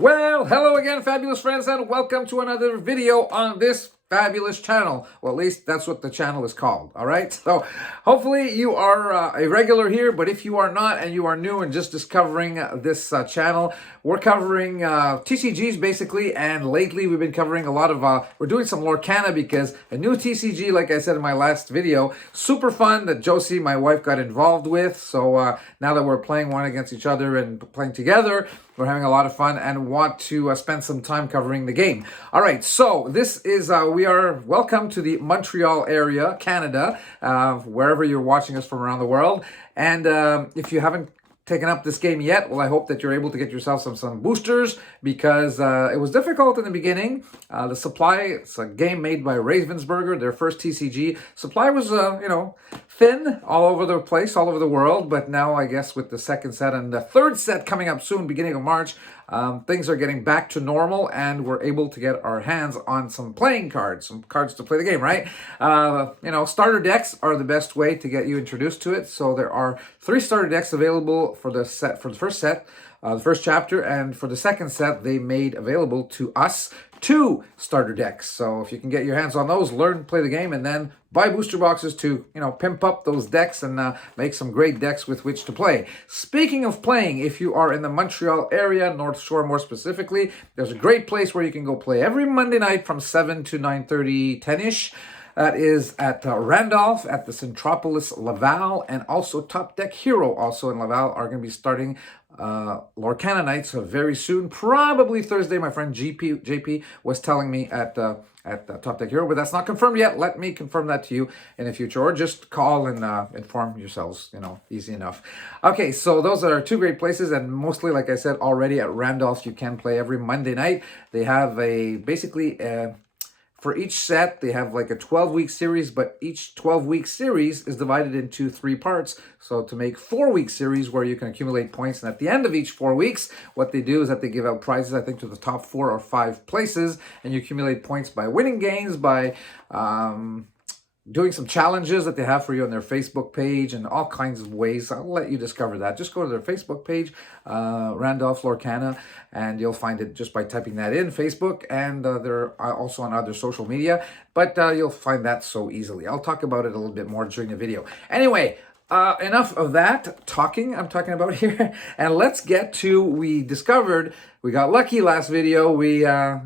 Well, hello again, fabulous friends, and welcome to another video on this fabulous channel. Well, at least that's what the channel is called, all right? So hopefully you are a regular here, but if you are not and you are new and just discovering this channel, we're covering TCGs basically, and lately we've been covering a lot of, we're doing some Lorcana because a new TCG, like I said in my last video, super fun that Josie, my wife, got involved with. So now that we're playing one against each other and playing together, we're having a lot of fun and want to spend some time covering the game. All right, so this is, we are welcome to the Montreal area, Canada, wherever you're watching us from around the world. And if you haven't taken up this game yet, well, I hope that you're able to get yourself some boosters because it was difficult in the beginning. The supply, it's a game made by Ravensburger, their first TCG. Supply was, thin all over the place, all over the world, but now I guess with the second set and the third set coming up soon, beginning of March, things are getting back to normal and we're able to get our hands on some playing cards, some cards to play the game, right? Starter decks are the best way to get you introduced to it. So there are 3 starter decks available for the first set, the first chapter, and for the second set, they made available to us 2 starter decks. So if you can get your hands on those, learn to play the game, and then buy booster boxes to, pimp up those decks and make some great decks with which to play. Speaking of playing, if you are in the Montreal area, North Shore more specifically, there's a great place where you can go play every Monday night from 7 to 9:30, 10-ish. That is at Randolph, at the Centropolis Laval, and also Top Deck Hero, also in Laval, are going to be starting Lorcana nights very soon, probably Thursday. My friend JP was telling me at Top Deck Hero, but that's not confirmed yet. Let me confirm that to you in the future, or just call and inform yourselves, easy enough. Okay, so those are 2 great places, and mostly, like I said already, at Randolph, you can play every Monday night. They have for each set, they have like a 12-week series, but each 12-week series is divided into 3 parts. So to make 4-week series where you can accumulate points, and at the end of each 4 weeks, what they do is that they give out prizes, I think, to the top 4 or 5 places, and you accumulate points by winning games, by doing some challenges that they have for you on their Facebook page, and all kinds of ways. I'll let you discover that. Just go to their Facebook page, Randolph Lorcana, and you'll find it just by typing that in, Facebook, and they're also on other social media, but you'll find that so easily. I'll talk about it a little bit more during the video. Anyway, enough of that talking I'm talking about here, and let's get to, we got lucky last video. We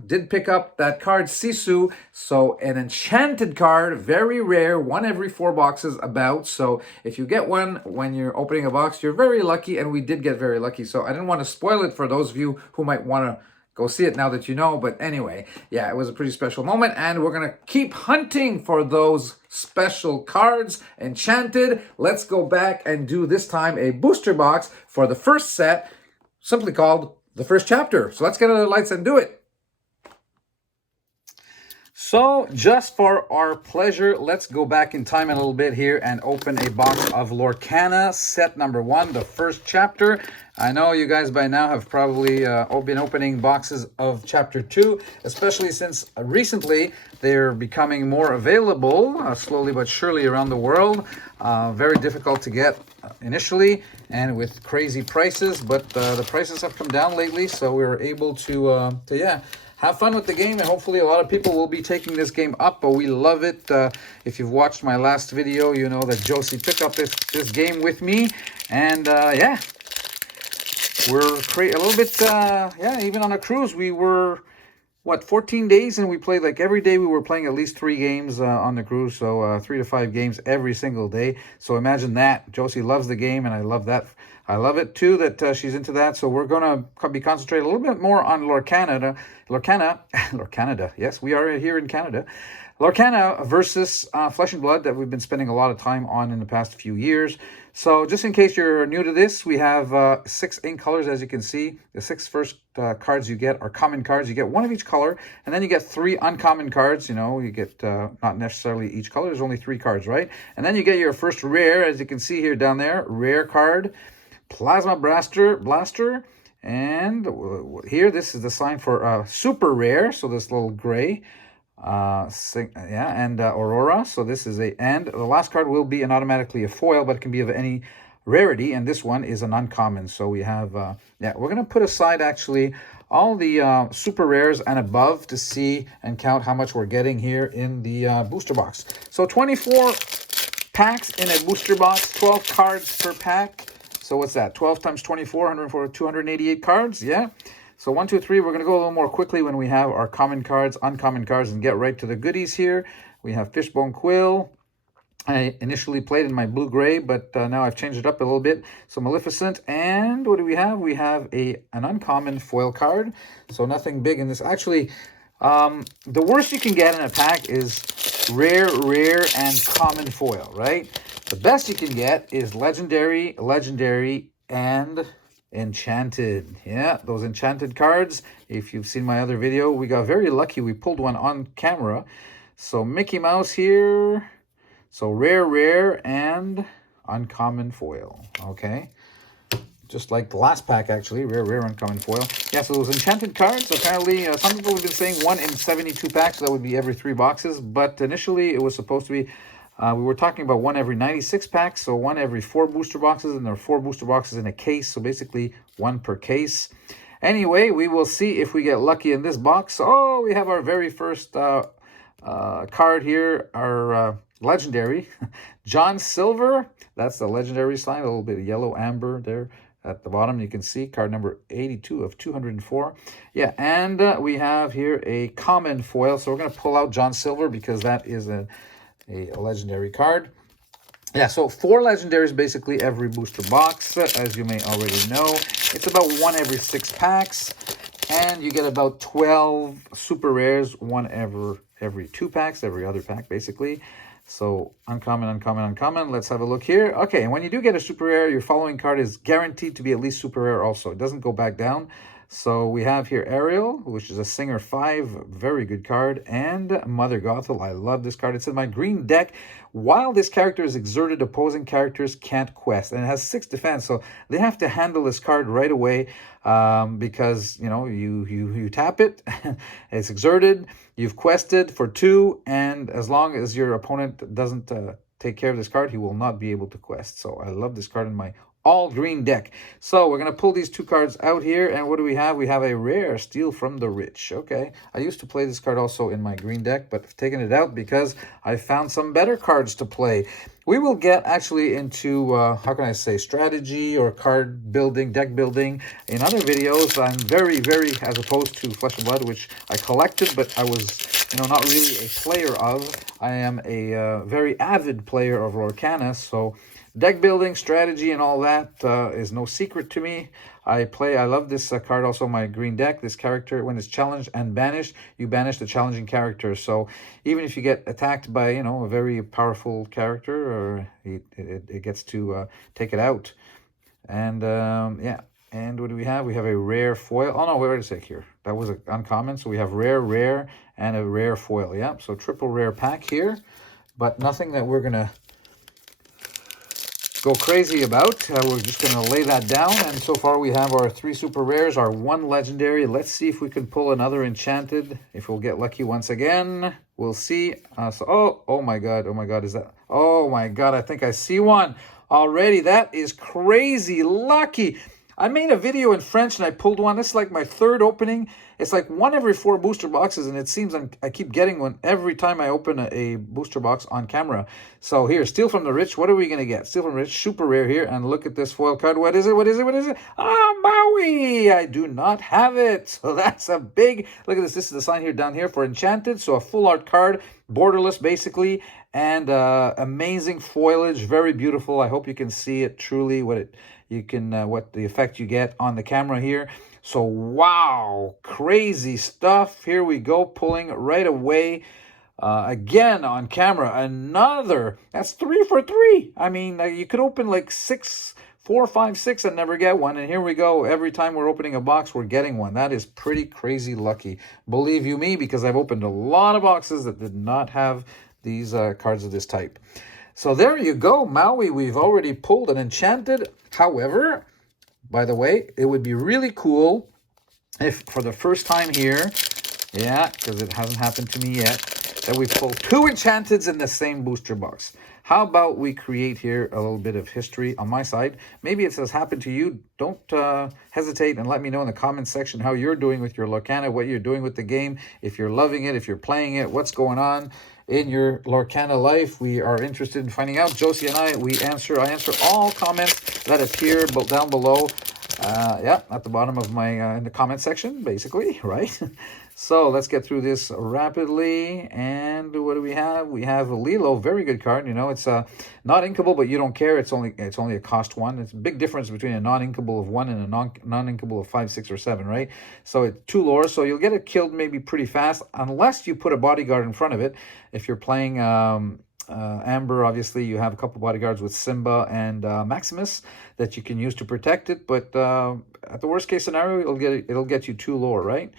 did pick up that card Sisu, so an enchanted card, very rare, 1 every 4 boxes about. So if you get one when you're opening a box, you're very lucky, and we did get very lucky. So I didn't want to spoil it for those of you who might want to go see it now that you know. But anyway, yeah, it was a pretty special moment, and we're going to keep hunting for those special cards, enchanted. Let's go back and do this time a booster box for the first set, simply called the first chapter. So let's get under the lights and do it. So just for our pleasure, let's go back in time a little bit here and open a box of Lorcana set number 1, the first chapter. I know you guys by now have probably been opening boxes of chapter 2, especially since recently they're becoming more available, slowly but surely around the world. Very difficult to get initially and with crazy prices, but the prices have come down lately, so we were able to have fun with the game, and hopefully a lot of people will be taking this game up, but we love it. If you've watched my last video, you know that Josie took up this game with me, and we're a little bit, even on a cruise, we were, 14 days, and we played like every day. We were playing at least 3 games on the cruise, so 3 to 5 games every single day. So imagine that. Josie loves the game, and I love that. I love it too that she's into that. So we're going to be concentrating a little bit more on Lorcana. Yes, we are here in Canada. Lorcana versus Flesh and Blood, that we've been spending a lot of time on in the past few years. So just in case you're new to this, we have 6 ink colors, as you can see. The 6 first cards you get are common cards. You get 1 of each color, and then you get 3 uncommon cards. You get not necessarily each color. There's only 3 cards, right? And then you get your first rare, as you can see here down there, rare card, Plasma Blaster, and here this is the sign for super rare. So this little gray. And Aurora. So this is and the last card will be automatically a foil, but it can be of any rarity, and this one is an uncommon. So we have, we're going to put aside actually all the super rares and above to see and count how much we're getting here in the booster box. So 24 packs in a booster box, 12 cards per pack. So what's that? 12 times 24, 104, 288 cards. Yeah. So 1, 2, 3. We're going to go a little more quickly when we have our common cards, uncommon cards, and get right to the goodies here. We have Fishbone Quill. I initially played in my blue-gray, but now I've changed it up a little bit. So Maleficent, and what do we have? We have an uncommon foil card. So nothing big in this. Actually, the worst you can get in a pack is rare, and common foil, right? The best you can get is legendary, and enchanted. Yeah, those enchanted cards. If you've seen my other video, we got very lucky. We pulled one on camera. So Mickey Mouse here. So rare, and uncommon foil. Okay. Just like the last pack, actually. Rare, uncommon foil. Yeah, so those enchanted cards, apparently, some people have been saying 1 in 72 packs, so that would be every 3 boxes. But initially, it was supposed to be, we were talking about 1 every 96 packs, so 1 every 4 booster boxes, and there are 4 booster boxes in a case, so basically 1 per case. Anyway, we will see if we get lucky in this box. Oh, we have our very first card here, our legendary. John Silver, that's the legendary sign, a little bit of yellow amber there. At the bottom, you can see card number 82 of 204. Yeah, and we have here a common foil. So we're going to pull out John Silver because that is a legendary card. Yeah, so 4 legendaries basically every booster box, as you may already know. It's about 1 every 6 packs. And you get about 12 super rares, 1 every 2 packs, every other pack basically. So uncommon. Let's have a look here. Okay, and when you do get a super rare, your following card is guaranteed to be at least super rare also. It doesn't go back down. So we have here Ariel, which is a Singer 5, very good card, and Mother Gothel. I love this card. It's in my green deck. While this character is exerted, opposing characters can't quest, and it has 6 defense, so they have to handle this card right away because you know you tap it, it's exerted, you've quested for 2, and as long as your opponent doesn't take care of this card, he will not be able to quest. So I love this card in my all green deck. So we're going to pull these 2 cards out here. And what do we have? We have a rare Steal from the Rich. Okay. I used to play this card also in my green deck, but I've taken it out because I found some better cards to play. We will get actually into, how can I say, strategy or card building, deck building in other videos. I'm very, as opposed to Flesh and Blood, which I collected, but I was, you know, not really a player of. I am a very avid player of Lorcana, so deck building, strategy, and all that is no secret to me. I love this card also in my green deck. This character, when it's challenged and banished, you banish the challenging character. So even if you get attacked by, you know, a very powerful character, or it gets to take it out. And yeah. And what do we have? We have a rare foil. Oh no, wait a sec here. That was uncommon. So we have rare, and a rare foil. Yeah. So triple rare pack here, but nothing that we're gonna go crazy about. We're just going to lay that down. And so far we have our 3 super rares, our 1 legendary. Let's see if we can pull another enchanted, if we'll get lucky once again. We'll see. Oh my god, is that, oh my god, I think I see one already. That is crazy lucky. I made a video in French and I pulled one. This is like my 3rd opening. It's like 1 every 4 booster boxes, and it seems I keep getting one every time I open a booster box on camera. So here, Steal from the Rich. What are we going to get? Steal from the Rich, super rare here. And look at this foil card. What is it? Ah, Maui! I do not have it. So that's a big, look at this. This is the sign here down here for Enchanted. So a full art card, borderless basically, and amazing foliage, very beautiful. I hope you can see it truly, what the effect you get on the camera here. So wow, crazy stuff. Here we go, pulling right away. Again on camera, another, that's 3 for 3. I mean, you could open like 4, 5, 6 and never get one. And here we go. Every time we're opening a box, we're getting one. That is pretty crazy lucky. Believe you me, because I've opened a lot of boxes that did not have these cards of this type. So there you go, Maui. We've already pulled an enchanted. However, by the way, it would be really cool if for the first time here, yeah, because it hasn't happened to me yet, that we pull 2 enchanteds in the same booster box. how about we create here a little bit of history on my side? Maybe it has happened to you. Don't hesitate and let me know in the comments section how you're doing with your Lorcana, what you're doing with the game, if you're loving it, if you're playing it, what's going on in your Lorcana life. We are interested in finding out. Josie and I answer all comments that appear down below. Yeah, at the bottom of my in the comment section, basically, right? So let's get through this rapidly. And what do we have? We have Lilo, very good card. You know, it's not inkable, but you don't care. It's only a cost 1. It's a big difference between a non-inkable of 1 and a non-inkable of 5, 6, or 7, right? So it's 2 lore, so you'll get it killed maybe pretty fast, unless you put a bodyguard in front of it. If you're playing Amber, obviously you have a couple bodyguards with Simba and Maximus that you can use to protect it, but at the worst case scenario, it'll get you 2 lore, right?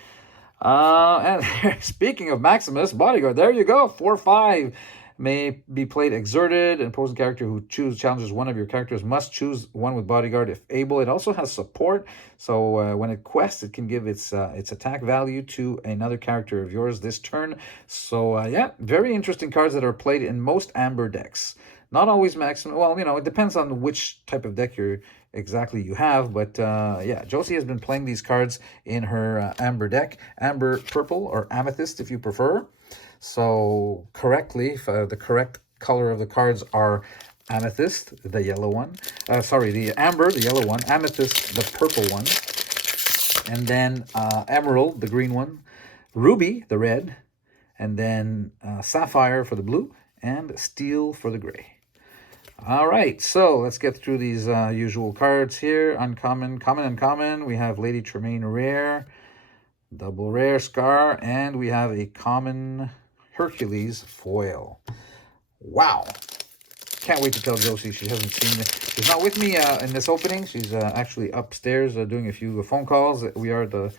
And speaking of Maximus, bodyguard, there you go, 4/5. May be played exerted. An opposing character who challenges one of your characters must choose one with bodyguard if able. It also has support, so when it quests, it can give its attack value to another character of yours this turn. So yeah, very interesting cards that are played in most Amber decks. Not always Maximus. Well, you know, it depends on which type of deck you have, but yeah, Josie has been playing these cards in her Amber deck, Amber Purple or Amethyst if you prefer. So the correct color of the cards are Amethyst, the yellow one. Sorry, the Amber, the yellow one. Amethyst, the purple one. And then Emerald, the green one. Ruby, the red. And then Sapphire for the blue. And Steel for the gray. All right, so let's get through these usual cards here. Uncommon, common, uncommon. We have Lady Tremaine rare, double rare Scar, and we have a common Hercules foil. Wow. Can't wait to tell Josie she hasn't seen it. She's not with me in this opening. She's actually upstairs doing a few phone calls. We are at the,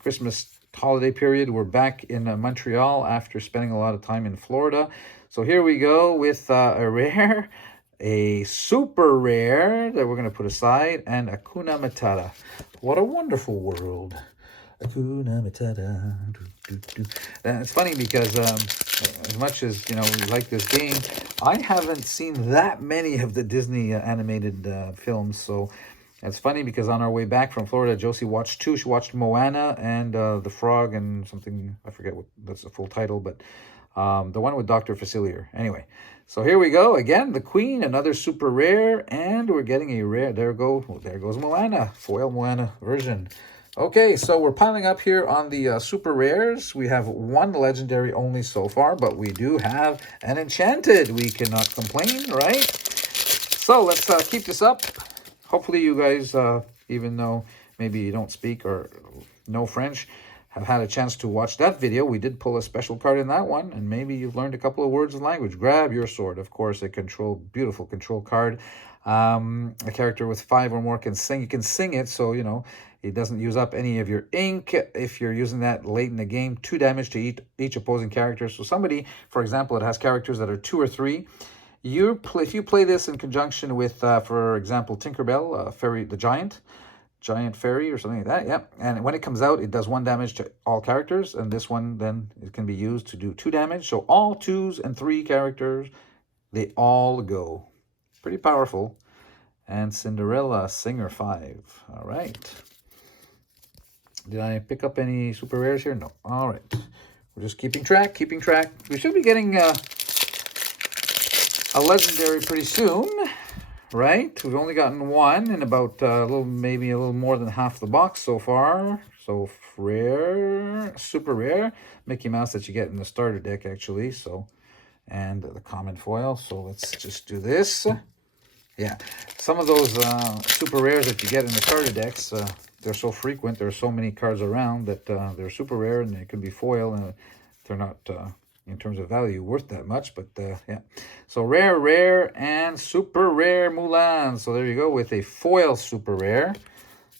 Christmas holiday period. We're back in Montreal after spending a lot of time in Florida. So here we go with a rare, a super rare that we're going to put aside, and Hakuna Matata. What a wonderful world. Hakuna Matata. It's funny because as much as, we like this game, I haven't seen that many of the Disney animated films. So it's funny because on our way back from Florida, Josie watched 2. She watched Moana and The Frog and something, I forget what that's the full title, but the one with Dr. Facilier. Anyway, so here we go. Again, the Queen, another super rare, and we're getting a rare. There goes Moana, foil Moana version. Okay, so we're piling up here on the super rares. We have 1 legendary only so far, but we do have an enchanted. We cannot complain, right? So let's keep this up. Hopefully you guys, even though maybe you don't speak or know French, have had a chance to watch that video. We did pull a special card in that one, and maybe you've learned a couple of words of language. Grab your sword. Of course, a beautiful control card. A character with 5 or more can sing. You can sing it, so, it doesn't use up any of your ink. If you're using that late in the game, 2 damage to each opposing character. So somebody, for example, it has characters that are 2 or 3. If you play this in conjunction with, for example, Tinkerbell, Fairy, the Giant Fairy or something like that, yeah. And when it comes out, it does 1 damage to all characters, and this one then it can be used to do 2 damage. So all 2s and 3 characters, they all go. Pretty powerful. And Cinderella, Singer 5. All right. Did I pick up any super rares here? No. All right. We're just keeping track. We should be getting a legendary pretty soon, right? We've only gotten 1 in about maybe a little more than half the box so far. So rare, super rare, Mickey Mouse that you get in the starter deck actually. So, and the common foil. So let's just do this. Yeah, some of those super rares that you get in the starter decks, they're so frequent. There are so many cards around that they're super rare, and they could be foil, and they're not, in terms of value, worth that much. But yeah, so rare, and super rare Mulan. So there you go with a foil super rare.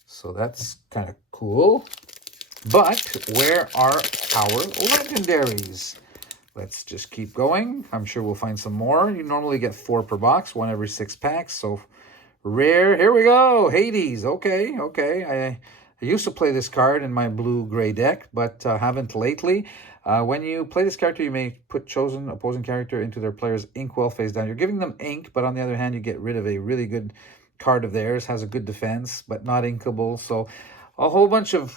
So that's kind of cool. But where are our legendaries? Let's just keep going. I'm sure we'll find some more. You normally get 4 per box, 1 every 6 packs. So rare, here we go. Hades. Okay. I used to play this card in my blue-gray deck, but haven't lately. When you play this character, you may put chosen opposing character into their player's inkwell face down. You're giving them ink, but on the other hand, you get rid of a really good card of theirs. Has a good defense, but not inkable. So a whole bunch of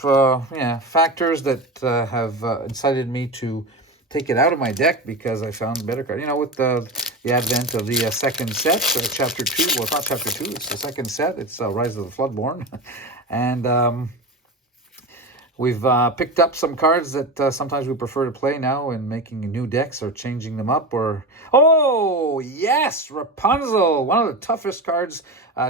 factors that have incited me to take it out of my deck because I found better cards. You know, with the advent of the second set, Chapter 2. Well, it's not Chapter 2. It's the second set. It's Rise of the Floodborn. And we've picked up some cards that sometimes we prefer to play now and making new decks or changing them up. Or oh, yes, Rapunzel, one of the toughest cards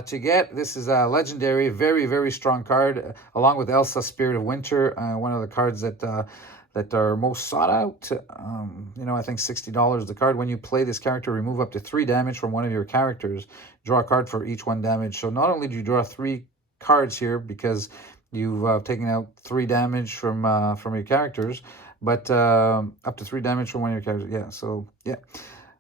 to get. This is a legendary, very, very strong card, along with Elsa, Spirit of Winter, one of the cards that are most sought out. You know, I think $60 the card. When you play this character, remove up to 3 damage from one of your characters. Draw a card for each 1 damage. So not only do you draw 3 cards here because you've taken out 3 damage from your characters, but up to 3 damage from one of your characters. Yeah, so yeah,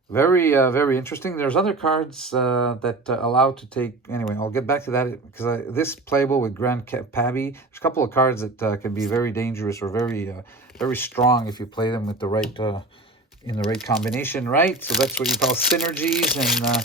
very very interesting. There's other cards that allow to take. Anyway, I'll get back to that because this playable with Grand Pabby. There's a couple of cards that can be very dangerous or very very strong if you play them with the right in the right combination, right? So that's what you call synergies. And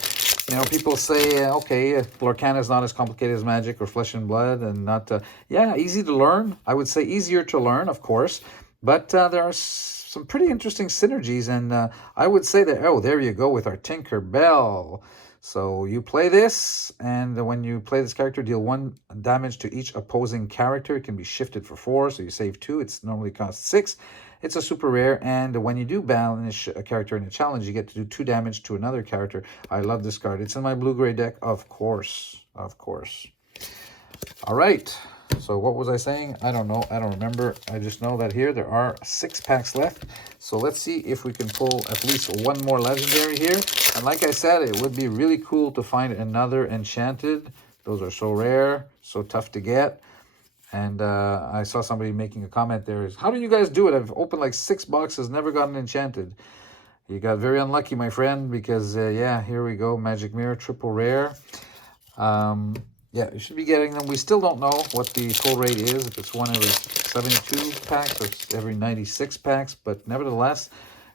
you know, people say, okay, Lorcana is not as complicated as Magic or Flesh and Blood, and not, yeah, easy to learn. I would say easier to learn, of course, but there are some pretty interesting synergies, and I would say that, oh, there you go with our Tinker Bell. So you play this, and when you play this character, deal 1 damage to each opposing character. It can be shifted for 4, so you save 2. It's normally costs 6. It's a super rare, and when you do banish a character in a challenge, you get to do 2 damage to another character. I love this card. It's in my blue-gray deck, of course. Of course. All right. So what was I saying? I don't know. I don't remember. I just know that here there are 6 packs left. So let's see if we can pull at least 1 more legendary here. And like I said, it would be really cool to find another enchanted. Those are so rare, so tough to get. And I saw somebody making a comment there. Is, how do you guys do it? I've opened like 6 boxes, never gotten enchanted. You got very unlucky, my friend, because, yeah, here we go. Magic Mirror, triple rare. Yeah, you should be getting them. We still don't know what the pull rate is, if it's 1 every 72 packs or every 96 packs. But nevertheless,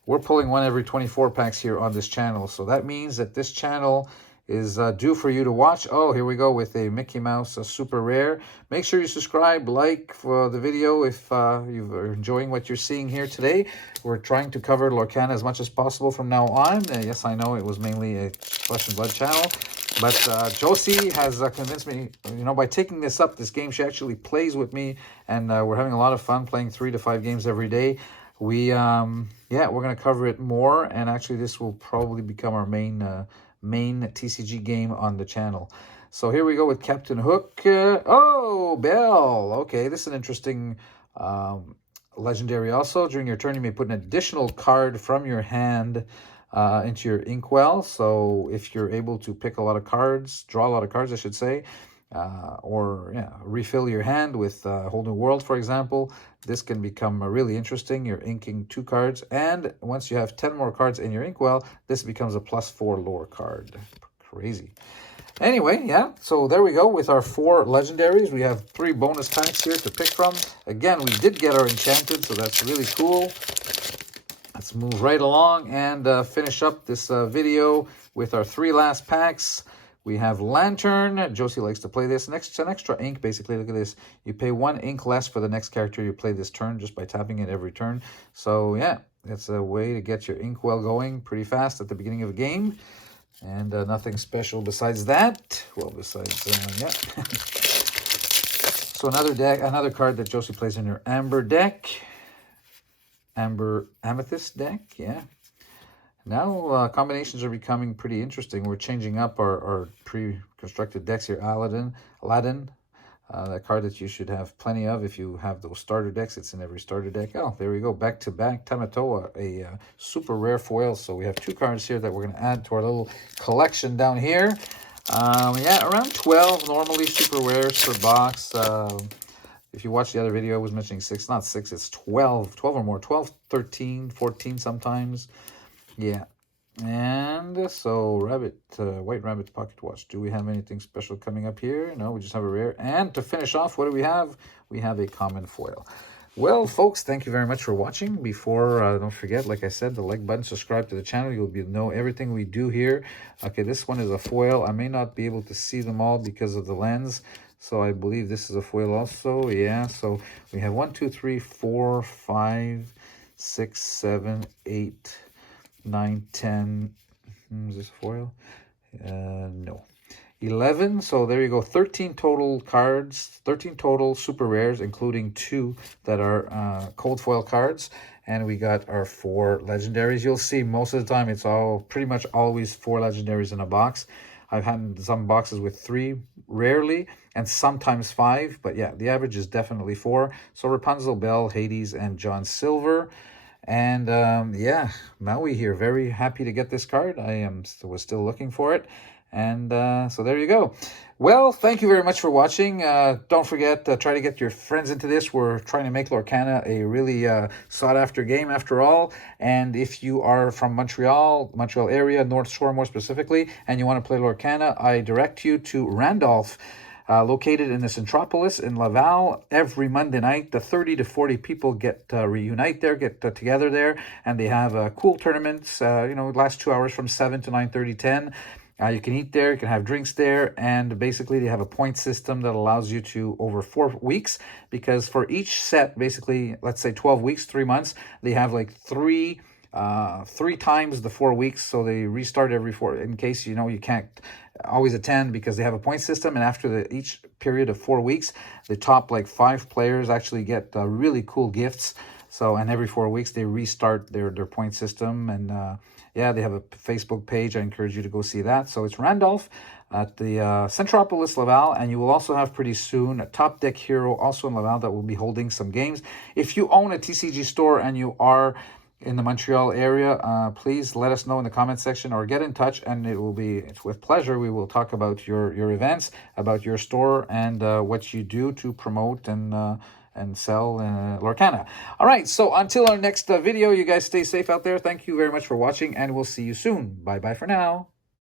we're pulling 1 every 24 packs here on this channel. So that means that this channel is due for you to watch. Oh, here we go with a Mickey Mouse super rare. Make sure you subscribe, like for the video if you're enjoying what you're seeing here today. We're trying to cover Lorcana as much as possible from now on. Yes, I know it was mainly a Flesh and Blood channel, but Josie has convinced me, you know, by taking this up, this game, she actually plays with me, and we're having a lot of fun playing 3 to 5 games every day. We, yeah, we're going to cover it more, and actually this will probably become our main TCG game on the channel. So here we go with Captain Hook. Oh, Belle. Okay, this is an interesting legendary also. During your turn, you may put an additional card from your hand into your inkwell. So if you're able to pick a lot of cards, draw a lot of cards, I should say, or yeah, refill your hand with a whole new world, for example, this can become really interesting. You're inking 2 cards, and once you have 10 more cards in your inkwell, this becomes a +4 lore card. Crazy. Anyway, yeah, so there we go with our 4 legendaries. We have 3 bonus packs here to pick from. Again, we did get our enchanted, so that's really cool. Let's move right along and finish up this video with our 3 last packs. We have Lantern. Josie likes to play this. Next, it's an extra ink, basically. Look at this. You pay 1 ink less for the next character you play this turn just by tapping it every turn. So, yeah, it's a way to get your inkwell going pretty fast at the beginning of a game. And nothing special besides that. Well, besides, yeah. So another card that Josie plays in her Amber deck. Amber Amethyst deck, yeah. Now combinations are becoming pretty interesting. We're changing up our pre-constructed decks here. Aladdin, that card that you should have plenty of if you have those starter decks. It's in every starter deck. Oh, there we go. Back-to-back Tamatoa, a super rare foil. So we have 2 cards here that we're going to add to our little collection down here. Yeah, around 12 normally super rares per box. If you watch the other video, I was mentioning 6. Not 6, it's 12. 12 or more. 12, 13, 14 sometimes. Yeah. And so, Rabbit, White Rabbit Pocket Watch. Do we have anything special coming up here? No, we just have a rare. And to finish off, what do we have? We have a common foil. Well, folks, thank you very much for watching. Before, don't forget, like I said, the like button, subscribe to the channel. You'll know everything we do here. Okay, this one is a foil. I may not be able to see them all because of the lens. So I believe this is a foil also. Yeah, so we have 1, 2, 3, 4, 5, 6, 7, 8, 9, 10. Is this foil? No. 11. So there you go. 13 total cards, 13 total super rares, including 2 that are cold foil cards. And we got our 4 legendaries. You'll see most of the time it's all pretty much always 4 legendaries in a box. I've had some boxes with 3 rarely and sometimes 5. But yeah, the average is definitely 4. So Rapunzel, Belle, Hades, and John Silver. And yeah, Maui here, very happy to get this card. Was still looking for it. And so there you go. Well, thank you very much for watching. Don't forget, try to get your friends into this. We're trying to make Lorcana a really sought-after game after all. And if you are from Montreal area, North Shore more specifically, and you want to play Lorcana, I direct you to Randolph. Located in the Centropolis in Laval. Every Monday night, the 30 to 40 people get reunite there, get together there, and they have cool tournaments, last 2 hours from 7 to 9:30, 10. You can eat there, you can have drinks there, and basically they have a point system that allows you to, over 4 weeks, because for each set, basically, let's say 12 weeks, 3 months, they have like three times the 4 weeks, so they restart every 4, in case you can't always attend, because they have a point system. And after each period of 4 weeks, the top like 5 players actually get really cool gifts. So, and every 4 weeks they restart their point system. And yeah, they have a Facebook page. I encourage you to go see that. So it's Randolph at the Centropolis, Laval, and you will also have pretty soon a Top Deck Hero also in Laval that will be holding some games. If you own a TCG store and you are in the Montreal area, please let us know in the comment section or get in touch, and it's with pleasure. We will talk about your events, about your store, and what you do to promote and sell Lorcana. All right, so until our next video, you guys stay safe out there. Thank you very much for watching, and we'll see you soon. Bye-bye for now.